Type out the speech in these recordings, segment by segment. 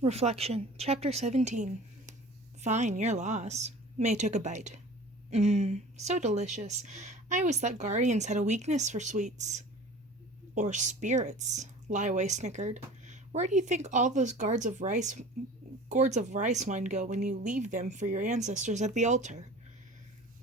Reflection, Chapter 17. Fine, your loss. May took a bite. So delicious. I always thought guardians had a weakness for sweets. Or spirits, Lieway snickered. Where do you think all those gourds of rice wine go when you leave them for your ancestors at the altar?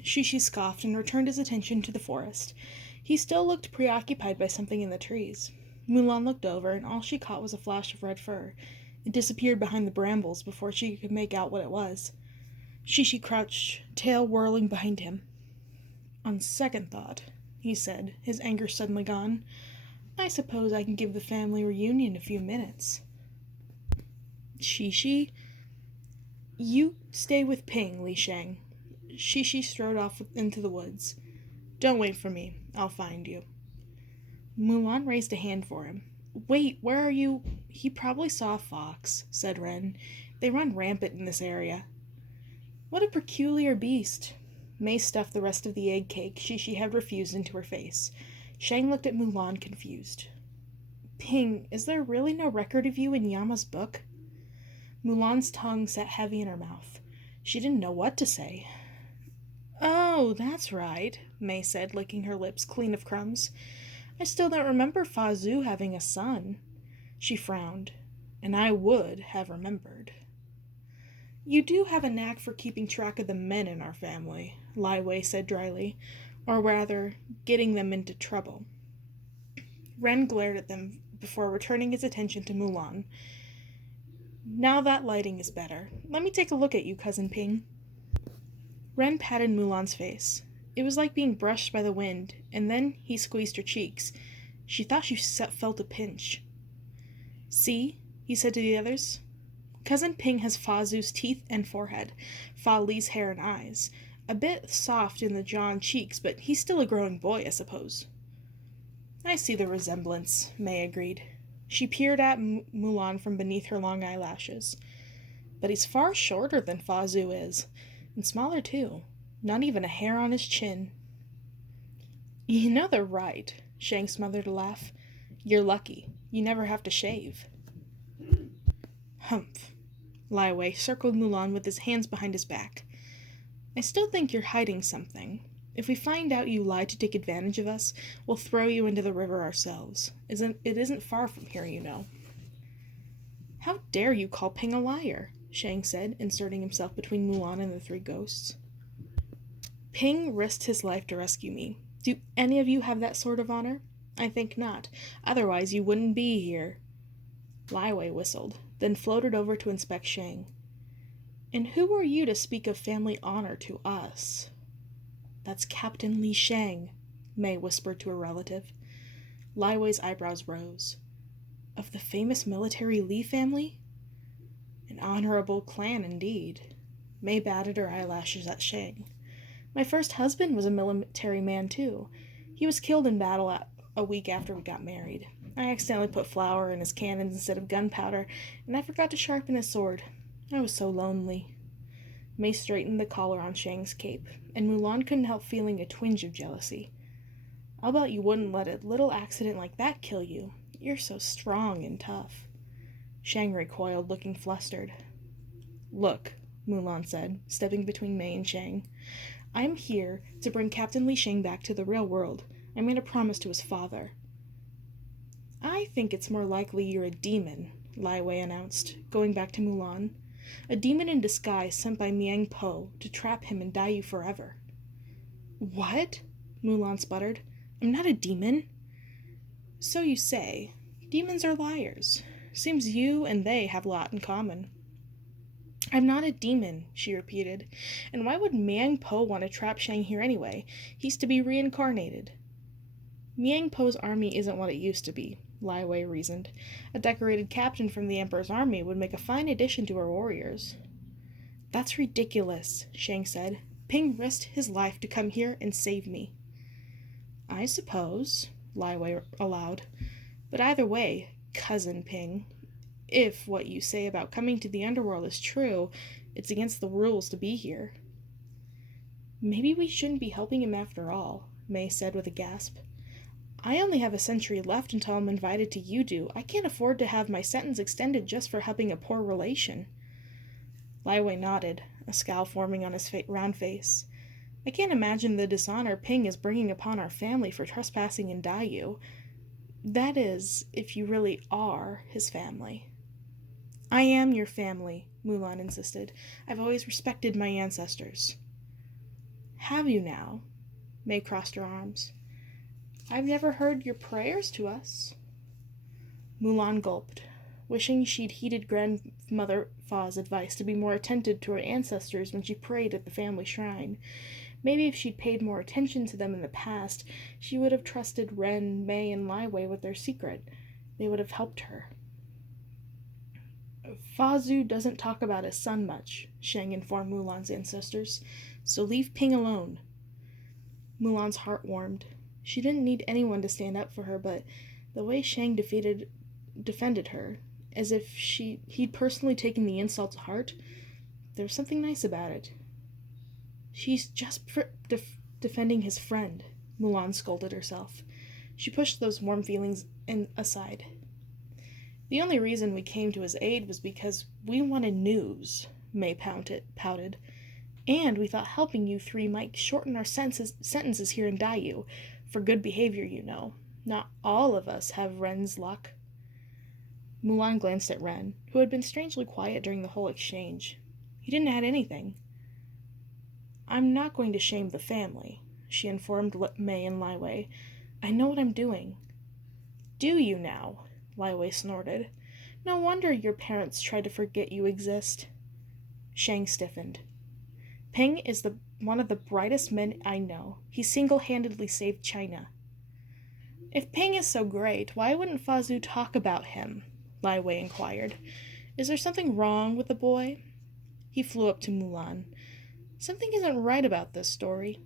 Shishi scoffed and returned his attention to the forest. He still looked preoccupied by something in the trees. Mulan looked over, and all she caught was a flash of red fur. It disappeared behind the brambles before she could make out what it was. Shishi crouched, tail whirling behind him. On second thought, he said, his anger suddenly gone, I suppose I can give the family reunion a few minutes. Shishi? You stay with Ping, Li Shang. Shishi strode off into the woods. Don't wait for me. I'll find you. Mulan raised a hand for him. Wait, where are you? He probably saw a fox, said Ren. They run rampant in this area. What a peculiar beast. May stuffed the rest of the egg cake Shishi had refused into her face. Shang looked at Mulan, confused. Ping, is there really no record of you in Yama's book? Mulan's tongue sat heavy in her mouth. She didn't know what to say. Oh, that's right, May said, licking her lips clean of crumbs. I still don't remember Fa Zhu having a son. She frowned. And I would have remembered. You do have a knack for keeping track of the men in our family, Lai Wei said dryly. Or rather, getting them into trouble. Ren glared at them before returning his attention to Mulan. Now that lighting is better. Let me take a look at you, Cousin Ping. Ren patted Mulan's face. It was like being brushed by the wind, and then he squeezed her cheeks. She thought she felt a pinch. See, he said to the others. Cousin Ping has Fa Zhu's teeth and forehead, Fa Li's hair and eyes. A bit soft in the jaw and cheeks, but he's still a growing boy, I suppose. I see the resemblance, May agreed. She peered at Mulan from beneath her long eyelashes. But he's far shorter than Fa Zhu is, and smaller too. Not even a hair on his chin. You know they're right, Shang smothered a laugh. You're lucky. You never have to shave. Humph. Lai Wei circled Mulan with his hands behind his back. I still think you're hiding something. If we find out you lied to take advantage of us, we'll throw you into the river ourselves. It isn't far from here, you know. How dare you call Ping a liar? Shang said, inserting himself between Mulan and the three ghosts. Ping risked his life to rescue me. Do any of you have that sort of honor? I think not. Otherwise you wouldn't be here. Lai Wei whistled, then floated over to inspect Shang. And who are you to speak of family honor to us? That's Captain Li Shang, May whispered to her relative. Lai Wei's eyebrows rose. Of the famous military Li family? An honorable clan indeed. May batted her eyelashes at Shang. My first husband was a military man too. He was killed in battle a week after we got married. I accidentally put flour in his cannons instead of gunpowder, and I forgot to sharpen his sword. I was so lonely. May straightened the collar on Shang's cape, and Mulan couldn't help feeling a twinge of jealousy. I'll bet you wouldn't let a little accident like that kill you. You're so strong and tough. Shang recoiled, looking flustered. Look, Mulan said, stepping between May and Shang. I'm here to bring Captain Li Shang back to the real world. I made a promise to his father. I think it's more likely you're a demon, Lai Wei announced, going back to Mulan. A demon in disguise sent by Miang Po to trap him and dye you forever. What? Mulan sputtered. I'm not a demon. So you say. Demons are liars. Seems you and they have a lot in common. I'm not a demon, she repeated. And why would Miang Po want to trap Shang here anyway? He's to be reincarnated. Miang Po's army isn't what it used to be, Lai Wei reasoned. A decorated captain from the Emperor's army would make a fine addition to our warriors. That's ridiculous, Shang said. Ping risked his life to come here and save me. I suppose, Lai Wei allowed. But either way, Cousin Ping, if what you say about coming to the underworld is true, it's against the rules to be here. Maybe we shouldn't be helping him after all, May said with a gasp. I only have a century left until I'm invited to Yudu. I can't afford to have my sentence extended just for helping a poor relation. Lai Wei nodded, a scowl forming on his round face. I can't imagine the dishonor Ping is bringing upon our family for trespassing in Daiyu. That is, if you really are his family. I am your family, Mulan insisted. I've always respected my ancestors. Have you now? May crossed her arms. I've never heard your prayers to us. Mulan gulped, wishing she'd heeded Grandmother Fa's advice to be more attentive to her ancestors when she prayed at the family shrine. Maybe if she'd paid more attention to them in the past, she would have trusted Ren, Mei, and Lai Wei with their secret. They would have helped her. Fa Zhu doesn't talk about his son much, Shang informed Mulan's ancestors, so leave Ping alone. Mulan's heart warmed. She didn't need anyone to stand up for her, but the way Shang defended her, as if he'd personally taken the insult to heart, there was something nice about it. She's just defending his friend, Mulan scolded herself. She pushed those warm feelings aside. The only reason we came to his aid was because we wanted news, May pouted. And we thought helping you three might shorten our sentences here in Daiyu. For good behavior, you know. Not all of us have Ren's luck. Mulan glanced at Ren, who had been strangely quiet during the whole exchange. He didn't add anything. I'm not going to shame the family, she informed Mei and Lai Wei. I know what I'm doing. Do you now? Lai Wei snorted. No wonder your parents try to forget you exist. Shang stiffened. Ping is one of the brightest men I know. He single-handedly saved China. If Ping is so great, why wouldn't Fa Zhu talk about him? Lai Wei inquired. Is there something wrong with the boy? He flew up to Mulan. Something isn't right about this story.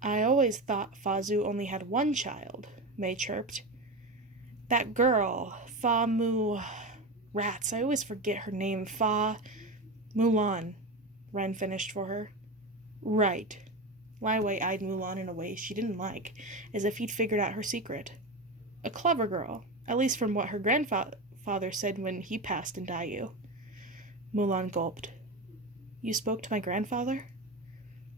I always thought Fa Zhu only had one child, Mei chirped. That girl, Fa Mu... Rats, I always forget her name. Mulan, Ren finished for her. Right. Lai Wei eyed Mulan in a way she didn't like, as if he'd figured out her secret. A clever girl, at least from what her grandfather said when he passed in Daiyu. Mulan gulped. You spoke to my grandfather?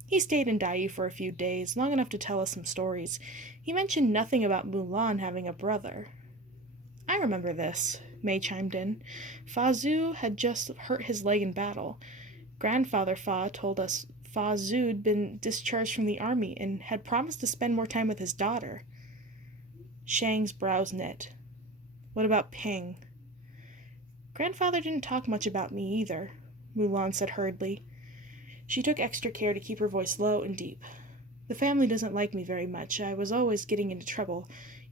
He stayed in Daiyu for a few days, long enough to tell us some stories. He mentioned nothing about Mulan having a brother. I remember this, Mei chimed in. Fa Zhu had just hurt his leg in battle. Grandfather Fa told us Fa Zhu'd been discharged from the army and had promised to spend more time with his daughter. Shang's brows knit. What about Ping? Grandfather didn't talk much about me either, Mulan said hurriedly. She took extra care to keep her voice low and deep. The family doesn't like me very much. I was always getting into trouble.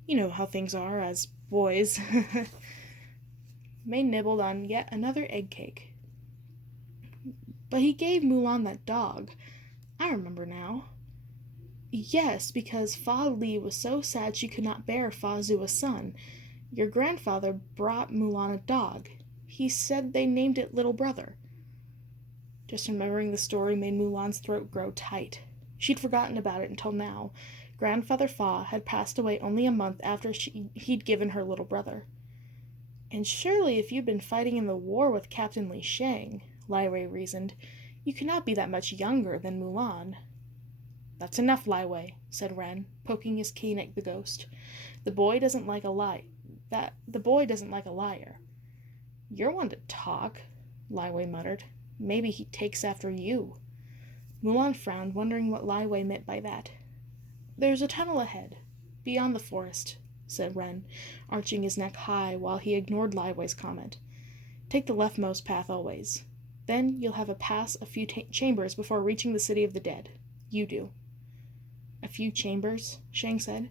You know how things are as boys. May nibbled on yet another egg cake. But he gave Mulan that dog. I remember now. Yes, because Fa Li was so sad she could not bear Fa Zhu a son. Your grandfather brought Mulan a dog. He said they named it Little Brother. Just remembering the story made Mulan's throat grow tight. She'd forgotten about it until now. Grandfather Fa had passed away only a month after he'd given her little brother. And surely if you'd been fighting in the war with Captain Li Shang, Lai Wei reasoned, you cannot be that much younger than Mulan. That's enough, Lai Wei, said Ren, poking his cane at the ghost. The boy doesn't like a liar. You're one to talk, Lai Wei muttered. Maybe he takes after you. Mulan frowned, wondering what Lai Wei meant by that. There's a tunnel ahead, beyond the forest, said Ren, arching his neck high while he ignored Lai Wei's comment. Take the leftmost path always. Then you'll have to pass a few chambers before reaching the city of the dead. You do. A few chambers, Shang said.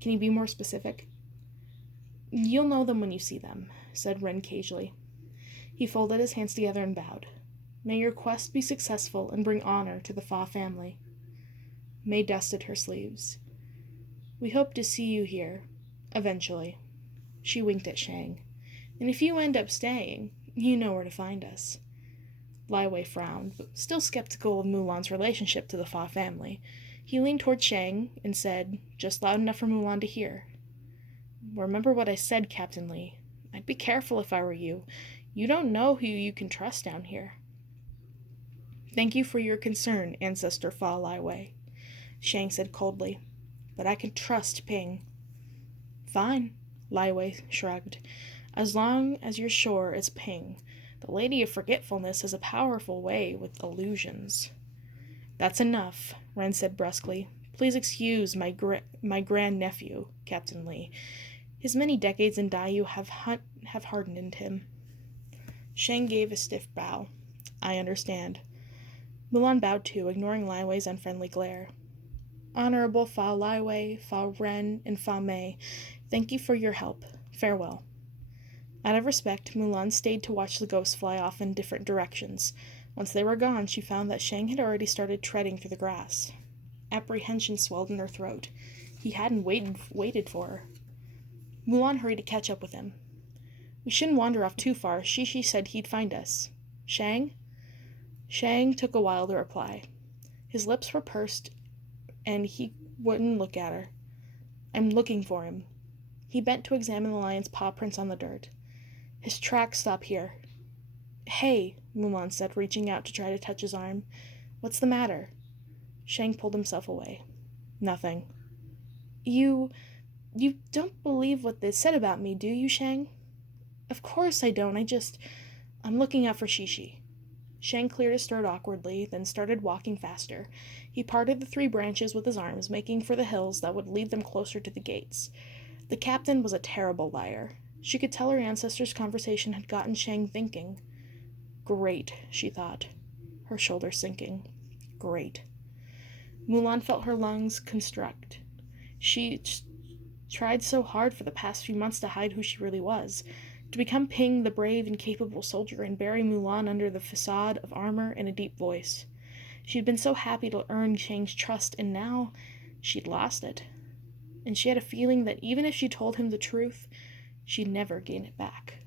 Can you be more specific? You'll know them when you see them, said Ren cagely. He folded his hands together and bowed. May your quest be successful and bring honor to the Fa family. May dusted her sleeves. We hope to see you here, eventually. She winked at Shang. And if you end up staying, you know where to find us. Lai Wei frowned, but still skeptical of Mulan's relationship to the Fa family. He leaned toward Shang and said, just loud enough for Mulan to hear, "Remember what I said, Captain Lee. I'd be careful if I were you. You don't know who you can trust down here." "Thank you for your concern, Ancestor Fa Lai Wei," Shang said coldly, "but I can trust Ping." "Fine," Lai Wei shrugged. "As long as you're sure it's Ping. The Lady of Forgetfulness has a powerful way with illusions." "That's enough," Ren said brusquely. "Please excuse my grand-nephew, Captain Lee. His many decades in Daiyu have hardened him." Shang gave a stiff bow. "I understand." Mulan bowed too, ignoring Lai Wei's unfriendly glare. "Honorable Fa Lai Wei, Fa Ren, and Fa Mei, thank you for your help. Farewell." Out of respect, Mulan stayed to watch the ghosts fly off in different directions. Once they were gone, she found that Shang had already started treading through the grass. Apprehension swelled in her throat. He hadn't waited for her. Mulan hurried to catch up with him. "We shouldn't wander off too far. Shishi said he'd find us." "Shang?" Shang took a while to reply. His lips were pursed, and he wouldn't look at her. "I'm looking for him." He bent to examine the lion's paw prints on the dirt. "His tracks stop here." "Hey," Mulan said, reaching out to try to touch his arm. "What's the matter?" Shang pulled himself away. "Nothing." You don't believe what they said about me, do you, Shang?" "Of course I don't. I'm looking out for Shishi." Shang cleared his throat awkwardly, then started walking faster. He parted the 3 branches with his arms, making for the hills that would lead them closer to the gates. The captain was a terrible liar. She could tell her ancestors' conversation had gotten Shang thinking. Great, she thought, her shoulders sinking. Great. Mulan felt her lungs constrict. She tried so hard for the past few months to hide who she really was, to become Ping, the brave and capable soldier, and bury Mulan under the facade of armor and a deep voice. She'd been so happy to earn Shang's trust, and now she'd lost it. And she had a feeling that even if she told him the truth, she'd never gain it back.